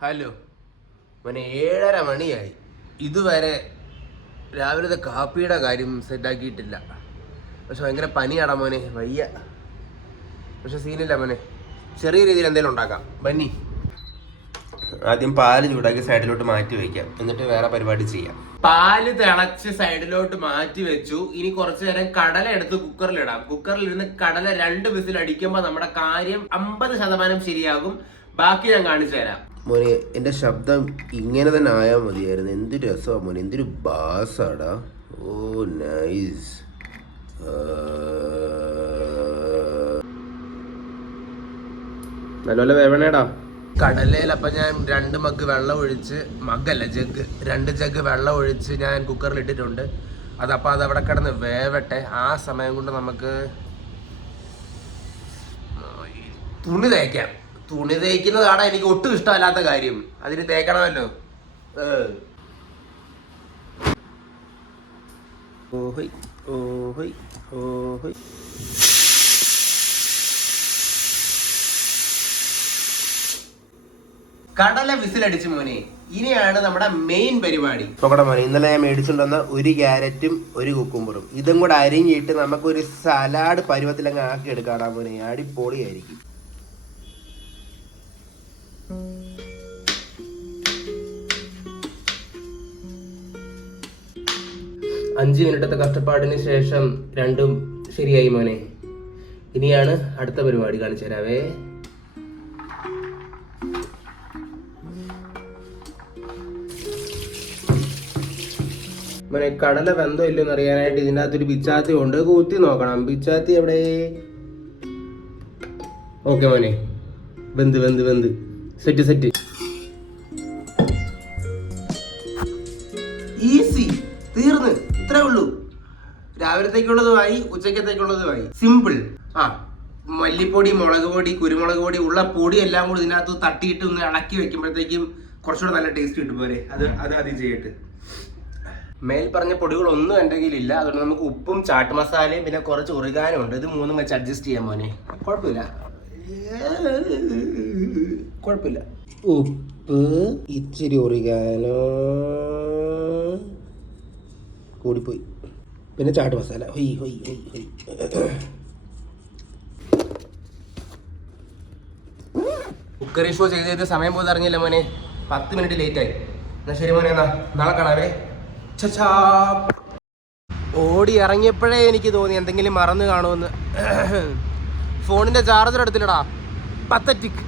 Hello മോനെ, 7:30 മണിയായി. ഇതുവരെ രാവിലത്തെ കാപ്പിയുടെ കാര്യം സെറ്റാക്കിയിട്ടില്ല. പക്ഷെ ഭയങ്കര പനിയാടാ മോനെ, വയ്യ. പക്ഷെ സീനില്ല മോനെ, ചെറിയ രീതിയിൽ എന്തെങ്കിലും ഉണ്ടാക്കാം. ബന്നി, ആദ്യം പാല് ചൂടാക്കി സൈഡിലോട്ട് മാറ്റി വെക്കാം, എന്നിട്ട് വേറെ പരിപാടി ചെയ്യാം. പാല് തിളച്ച് സൈഡിലോട്ട് മാറ്റി വെച്ചു. ഇനി കുറച്ചു നേരം കടല എടുത്ത് കുക്കറിലിടാം. കുക്കറിലിരുന്ന് കടല 2 വിസിൽ അടിക്കുമ്പോൾ നമ്മുടെ കാര്യം 50% ശരിയാകും. ബാക്കി ഞാൻ കാണിച്ചു തരാം. മോനെ, എന്റെ ശബ്ദം ഇങ്ങനെ തന്നെ ആയാൽ മതിയായിരുന്നു. എന്ത് രസമാണ് മോനെ, എന്തൊരു ബാസാടാ. ഓ നൈസ്. നല്ലപോലെ വേവണേടാ. കടലയിൽ അപ്പം ഞാൻ 2 മഗ് വെള്ളം ഒഴിച്ച്, മഗ്ഗല്ല ജഗ്, 2 ജഗ് വെള്ളം ഒഴിച്ച് ഞാൻ കുക്കറിൽ ഇട്ടിട്ടുണ്ട്. അതപ്പോൾ അത് അവിടെ കിടന്ന് വേവട്ടെ. ആ സമയം കൊണ്ട് നമുക്ക് തുണി തേക്കാം. തുണി തേക്കുന്നതാണ് എനിക്ക് ഒട്ടും ഇഷ്ടമല്ലാത്ത കാര്യം. അതിന് തേക്കണമല്ലോ. ഓഹോയ് ഓഹോയ് ഓഹോയ്. കടല വിസിലടിച്ച് മോനെ, ഇനിയാണ് നമ്മുടെ മെയിൻ പരിപാടി. നോക്കട്ടെ മോനെ, ഇന്നലെ ഞാൻ മേടിച്ചുകൊണ്ടുവന്ന 1 ക്യാരറ്റും 1 കുക്കുമ്പറും ഇതും കൂടെ അരിഞ്ഞിട്ട് നമുക്കൊരു സലാഡ് പരുവത്തിലങ്ങ് ആക്കി എടുക്കാടാ മോനെ. അടിപൊളിയായിരിക്കും. 5 മിനിറ്റത്തെ കഷ്ടപ്പാടിന് ശേഷം രണ്ടും ശരിയായി മോനെ. ഇനിയാണ് അടുത്ത പരിപാടി, കാണിച്ചു തരാവേ. മോനെ, കടല വെന്തോ ഇല്ലെന്ന് അറിയാനായിട്ട് ഇതിനകത്തൊരു ബിച്ചാത്തി ഉണ്ട്. കൂത്തി നോക്കണം. ബിച്ചാത്തി എവിടെ? ഓക്കെ മോനെ, വെന്ത് വെന്ത് വെന്ത് സെറ്റ് സെറ്റ്. ഈസി, തീർന്ന്. ഇത്രേ ഉള്ളൂ. രാവിലത്തേക്കുള്ളതുമായി, ഉച്ചക്കത്തേക്കുള്ളതുമായി. സിമ്പിൾ. മല്ലിപ്പൊടി, മുളക് പൊടി, കുരുമുളക് പൊടി ഉള്ള പൊടി എല്ലാം കൂടി ഇതിനകത്ത് തട്ടിയിട്ട് ഒന്ന് ഇളക്കി വെക്കുമ്പോഴത്തേക്കും കുറച്ചുകൂടെ നല്ല ടേസ്റ്റ് കിട്ടും പോലെ. അത് ആദ്യം ചെയ്യട്ടെ. മേൽ പറഞ്ഞ പൊടികളൊന്നും എൻ്റെ കയ്യിലില്ല. അതുകൊണ്ട് നമുക്ക് ഉപ്പും ചാട്ട് മസാലയും പിന്നെ കുറച്ച് ഉറുകാനും ഉണ്ട്. ഇത് 3 വെച്ച് അഡ്ജസ്റ്റ് ചെയ്യാൻ മോനെ. കുഴപ്പമില്ല. ഉപ്പ്, ഇച്ചിരി ഉറുകാനോ കൂടിപ്പോയി, പിന്നെ ചാട്ട് മസാല. ഹൊയ് ഹൊയ് ഹൊയ് ഹൊയ്. കുക്കറി ഷോ ചെയ്ത് സമയം പോയത് അറിഞ്ഞില്ല മോനെ. 10 മിനിറ്റ് ലേറ്റായി. എന്നാ ശരി മോനെ, എന്നാ നാളെ കാണാവേ. ഓടി ഇറങ്ങിയപ്പോഴേ എനിക്ക് തോന്നി എന്തെങ്കിലും മറന്നു കാണുമെന്ന്. ഫോണിന്റെ ചാർജർ എടുത്തില്ലടാ. പത്തറ്റിക്.